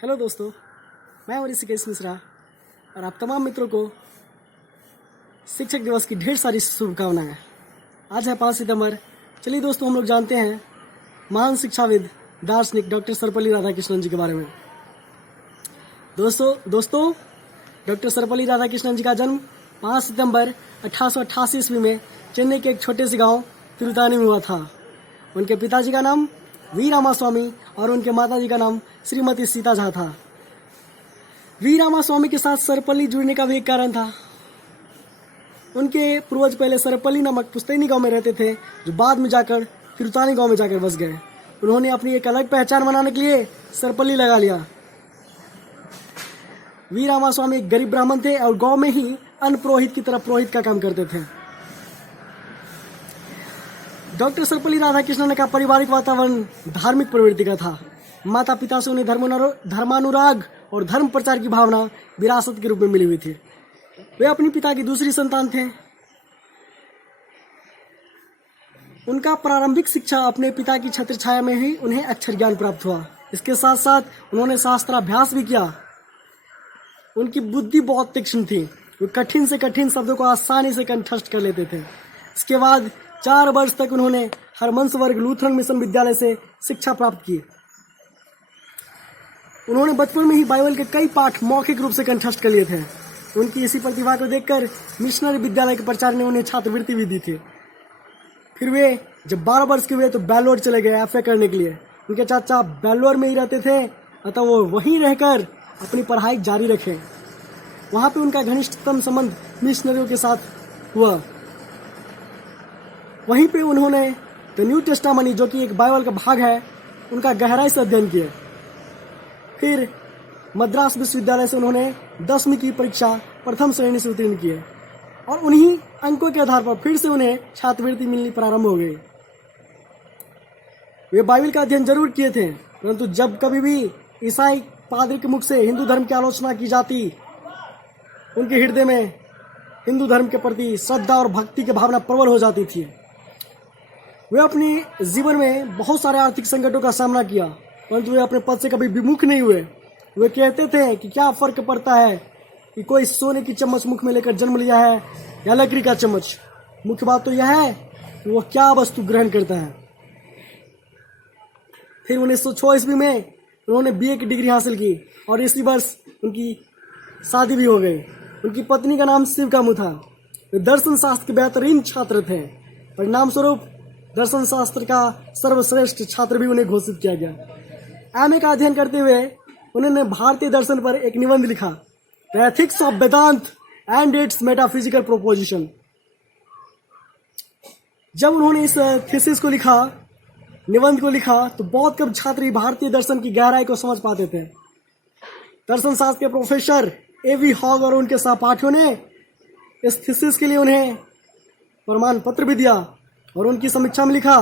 Hello दोस्तों, मैं हूं ऋषिकेश मिश्रा और आप तमाम मित्रों को शिक्षक दिवस की ढेर सारी शुभकामनाएं। आज है 5 सितंबर। चलिए दोस्तों, हम लोग जानते हैं महान शिक्षाविद दार्शनिक डॉक्टर सर्वपल्ली राधाकृष्णन जी के बारे में। दोस्तों डॉक्टर सर्वपल्ली राधाकृष्णन जी का जन्म 5 सितंबर 1888 ईस्वी में चेन्नई के एक छोटे से गांव तिरुतानी में हुआ था। उनके पिताजी का नाम वी रामास्वामी और उनके माताजी का नाम श्रीमती सीता झा था। वी रामास्वामी के साथ सर्वपल्ली जुड़ने का भी एक कारण था। उनके पूर्वज पहले सर्वपल्ली नामक पुस्तैनी गांव में रहते थे, जो बाद में जाकर तिरुतानी गांव में जाकर बस गए। उन्होंने अपनी एक अलग पहचान बनाने के लिए सर्वपल्ली लगा लिया। वी रामास्वामी एक गरीब ब्राह्मण थे और गांव में ही अन्न पुरोहित की तरह पुरोहित का काम करते थे। डॉक्टर सर्वपल्ली राधाकृष्णन का पारिवारिक वातावरण धार्मिक प्रवृत्ति का था। माता पिता से उन्हें धर्मानुराग और धर्म प्रचार की भावना विरासत के रूप में मिली हुई थी। वे अपने पिता की दूसरी संतान थे। उनका प्रारंभिक शिक्षा अपने पिता की छत्र छाया में ही उन्हें अक्षर ज्ञान प्राप्त हुआ। इसके साथ साथ उन्होंने शास्त्राभ्यास भी किया। उनकी बुद्धि बहुत तीक्ष्ण थी। वे कठिन से कठिन शब्दों को आसानी से कंठस्थ कर लेते थे। इसके बाद 4 वर्ष तक उन्होंने हरमंसवर्ग लूथरन मिशन विद्यालय से शिक्षा प्राप्त की। उन्होंने बचपन में ही बाइबल के कई पाठ मौखिक रूप से कंठस्थ कर लिए थे। उनकी इसी प्रतिभा को देखकर मिशनरी विद्यालय के प्राचार्य ने उन्हें छात्रवृत्ति भी दी थी। फिर वे जब 12 वर्ष के हुए तो बेंगलोर चले गए एफए करने के लिए। उनके चाचा बेंगलोर में ही रहते थे, अतः वो वहीं रहकर अपनी पढ़ाई जारी रखे। वहां पे उनका घनिष्ठतम संबंध मिशनरियों के साथ हुआ। वहीं पे उन्होंने द न्यू टेस्टामनी, जो कि एक बाइबल का भाग है, उनका गहराई से अध्ययन किया। फिर मद्रास विश्वविद्यालय से उन्होंने 10वीं की परीक्षा प्रथम श्रेणी से उत्तीर्ण की और उन्हीं अंकों के आधार पर फिर से उन्हें छात्रवृत्ति मिलनी प्रारंभ हो गई। वे बाइबल का अध्ययन जरूर किए थे, परंतु जब कभी भी ईसाई पादरी के मुख से हिंदू धर्म की आलोचना की जाती, उनके हृदय में हिंदू धर्म के प्रति श्रद्धा और भक्ति की भावना प्रबल हो जाती थी। वे अपने जीवन में बहुत सारे आर्थिक संकटों का सामना किया, परंतु वे अपने पद से कभी विमुख नहीं हुए। वे कहते थे कि क्या फर्क पड़ता है कि कोई सोने की चम्मच मुख में लेकर जन्म लिया है या लकड़ी का चम्मच। मुख्य बात तो यह है कि वह क्या वस्तु ग्रहण करता है। फिर 1906 ईस्वी में उन्होंने बीए की डिग्री हासिल की और इसी वर्ष उनकी शादी भी हो गई। उनकी पत्नी का नाम शिवकामू था। वे दर्शन शास्त्र के बेहतरीन छात्र थे। परिणाम स्वरूप दर्शन शास्त्र का सर्वश्रेष्ठ छात्र भी उन्हें घोषित किया गया। एमए का अध्ययन करते हुए उन्होंने भारतीय दर्शन पर एक निबंध लिखा, the ethics of Vedanta and its metaphysical proposition. जब उन्होंने इस थीसिस को लिखा, निबंध को लिखा, तो बहुत कम छात्र भारतीय दर्शन की गहराई को समझ पाते थे। दर्शन शास्त्र के प्रोफेसर एवी हॉग और उनके सहपाठियों ने इस थीसिस के लिए उन्हें प्रमाण पत्र भी दिया और उनकी समीक्षा में लिखा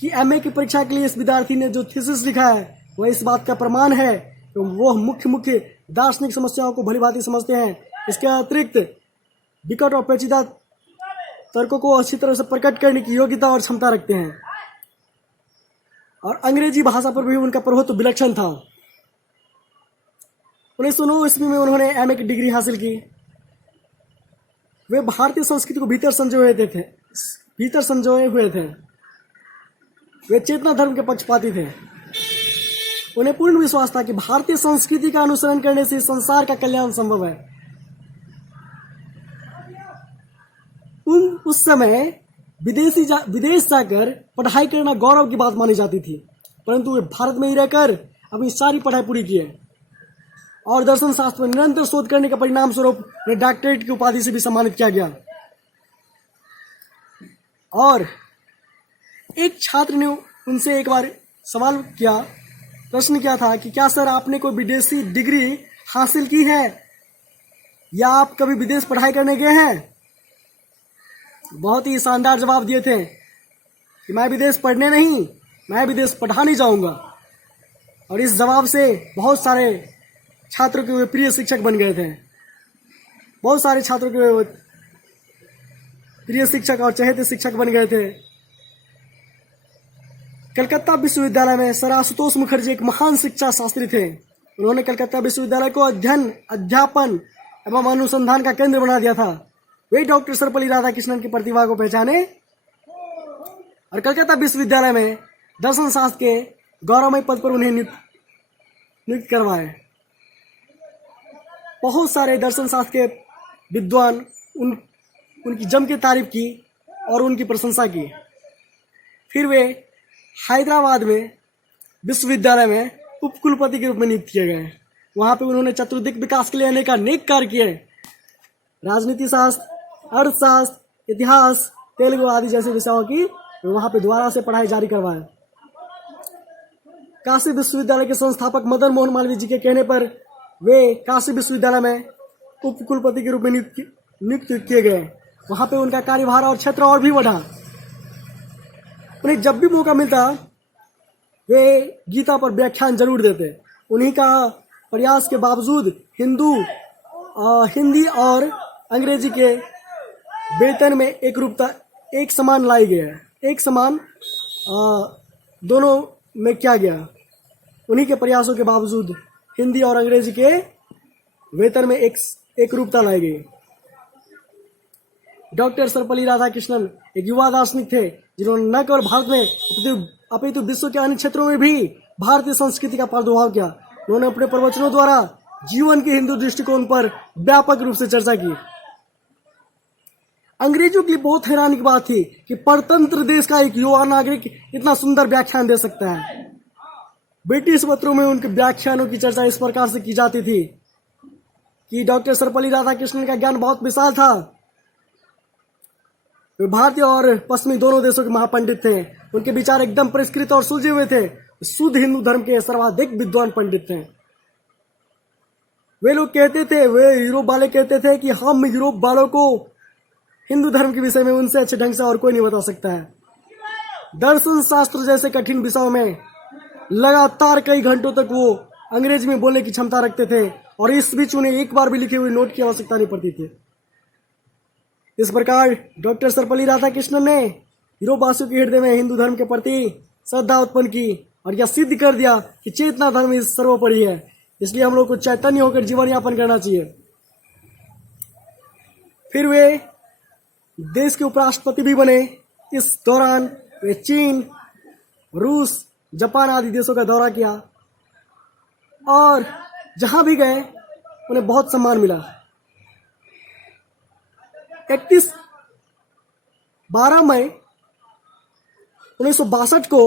कि एमए की परीक्षा के लिए इस विद्यार्थी ने जो थीसिस लिखा है वह इस बात का प्रमाण है कि वो मुख्य दार्शनिक समस्याओं को भलीभांति समझते हैं। इसके अतिरिक्त विकट और पेचीदा तर्कों को अच्छी तरह से प्रकट करने की योग्यता और क्षमता रखते हैं और अंग्रेजी भाषा पर भी उनका प्रभुत्व विलक्षण था। 1909 ईस्वी में उन्होंने एमए की डिग्री हासिल की। वे भारतीय संस्कृति को भीतर संजोए हुए थे। वे चेतना धर्म के पक्षपाती थे। उन्हें पूर्ण विश्वास था कि भारतीय संस्कृति का अनुसरण करने से संसार का कल्याण संभव है। उस समय विदेश जाकर पढ़ाई करना गौरव की बात मानी जाती थी, परंतु वे भारत में ही रहकर अपनी सारी पढ़ाई पूरी किए और दर्शन शास्त्र में निरंतर शोध करने के परिणाम स्वरूप उन्हें डॉक्टरेट की उपाधि से भी सम्मानित किया गया। और एक छात्र ने उनसे एक बार प्रश्न किया था कि क्या सर, आपने कोई विदेशी डिग्री हासिल की है या आप कभी विदेश पढ़ाई करने गए हैं? बहुत ही शानदार जवाब दिए थे कि मैं विदेश पढ़ने नहीं, मैं विदेश पढ़ाने जाऊंगा। और इस जवाब से बहुत सारे छात्रों के वे प्रिय शिक्षक बन गए थे। बहुत सारे छात्रों के वे प्रिय शिक्षक और चहेते शिक्षक बन गए थे। कलकत्ता विश्वविद्यालय में सर आशुतोष मुखर्जी एक महान शिक्षा शास्त्री थे। उन्होंने कलकत्ता विश्वविद्यालय को अध्ययन, अध्यापन एवं अनुसंधान का केंद्र बना दिया था। वे डॉक्टर सर्वपल्ली राधाकृष्णन की प्रतिभा को पहचाने और कलकत्ता विश्वविद्यालय में दर्शन शास्त्र के गौरवमय पद पर उन्हें नियुक्त करवाए। बहुत सारे दर्शन शास्त्र के विद्वान उनकी जम के तारीफ की और उनकी प्रशंसा की। फिर वे हैदराबाद में विश्वविद्यालय में उपकुलपति के रूप में नियुक्त किए गए। वहां पे उन्होंने चतुर्दिक विकास के लिए अनेक कार्य किए। राजनीति शास्त्र, अर्थशास्त्र, इतिहास, तेलुगु आदि जैसे विषयों की वहां पे दोबारा से पढ़ाई जारी करवाए। काशी विश्वविद्यालय के संस्थापक मदन मोहन मालवीय जी के कहने पर वे काशी विश्वविद्यालय में उपकुलपति के रूप में नियुक्त किए गए। वहां पे उनका कार्यभार और क्षेत्र और भी बढ़ा। उन्हें जब भी मौका मिलता वे गीता पर व्याख्यान जरूर देते। उन्हीं का प्रयास के बावजूद हिंदी और अंग्रेजी के वेतन में एक रूपता, एक समान लाई गया। एक समान दोनों में क्या गया। उन्हीं के प्रयासों के बावजूद हिंदी और अंग्रेजी के वेतन में एक रूपता लाई गई। डॉक्टर सर्वपल्ली राधाकृष्णन एक युवा दार्शनिक थे जिन्होंने न केवल भारत में अपितु विश्व के अन्य क्षेत्रों में भी भारतीय संस्कृति का प्रादुर्भाव किया। उन्होंने अपने प्रवचनों द्वारा जीवन के हिंदू दृष्टिकोण पर व्यापक रूप से चर्चा की। अंग्रेजों के लिए बहुत हैरानी की बात थी कि परतंत्र देश का एक युवा नागरिक इतना सुंदर व्याख्यान दे सकता है। ब्रिटिश पत्रों में उनके व्याख्यानों की चर्चा इस प्रकार से की जाती थी कि डॉक्टर सर्वपल्ली राधाकृष्णन का ज्ञान बहुत विशाल था। वे भारतीय और पश्चिमी दोनों देशों के महापंडित थे। उनके विचार एकदम परिष्कृत और सुलझे हुए थे। शुद्ध हिंदू धर्म के सर्वाधिक विद्वान पंडित थे। वे यूरोप वाले कहते थे कि हम यूरोप वालों को हिंदू धर्म के विषय में उनसे अच्छे ढंग से और कोई नहीं बता सकता है। दर्शन शास्त्र जैसे कठिन विषयों में लगातार कई घंटों तक वो अंग्रेजी में बोलने की क्षमता रखते थे और इस बीच उन्हें एक बार भी लिखे हुए नोट की आवश्यकता नहीं पड़ती थी। इस प्रकार डॉक्टर सर्वपल्ली राधाकृष्णन ने यूरोप वासियों के हृदय में हिंदू धर्म के प्रति श्रद्धा उत्पन्न की और यह सिद्ध कर दिया कि चेतना धर्म इस सर्वोपरि है। इसलिए हम लोग को चैतन्य होकर जीवन यापन करना चाहिए। फिर वे देश के उपराष्ट्रपति भी बने। इस दौरान वे चीन, रूस, जापान आदि देशों का दौरा किया और जहां भी गए उन्हें बहुत सम्मान मिला। 12 मई 1962 को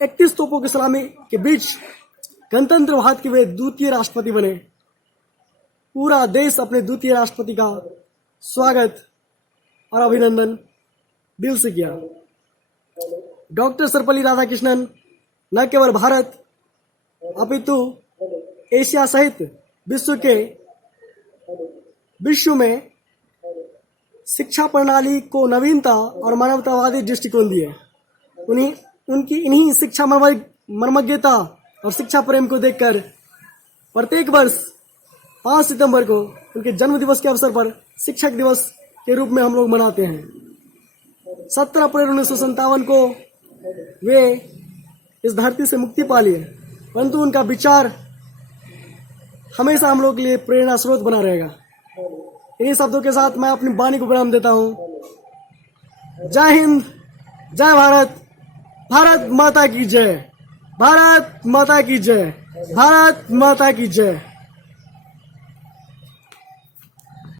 31 तोपों की सलामी के बीच गणतंत्र भारत के वे द्वितीय राष्ट्रपति बने। पूरा देश अपने द्वितीय राष्ट्रपति का स्वागत और अभिनंदन दिल से किया। डॉक्टर सर्वपल्ली राधाकृष्णन न केवल भारत अपितु एशिया सहित विश्व में शिक्षा प्रणाली को नवीनता और मानवतावादी दृष्टिकोण दिए। उनकी इन्हीं शिक्षा मर्मज्ञता और शिक्षा प्रेम को देखकर प्रत्येक वर्ष 5 सितंबर को उनके जन्म दिवस के अवसर पर शिक्षक दिवस के रूप में हम लोग मनाते हैं। 17 अप्रैल 1957 को वे इस धरती से मुक्ति पा लिए, परंतु उनका विचार हमेशा हम लोग के लिए प्रेरणा स्रोत बना रहेगा। इन्हीं शब्दों के साथ मैं अपनी वाणी को विराम देता हूं। जय हिंद, जय भारत, भारत माता की जय, भारत माता की जय, भारत माता की जय।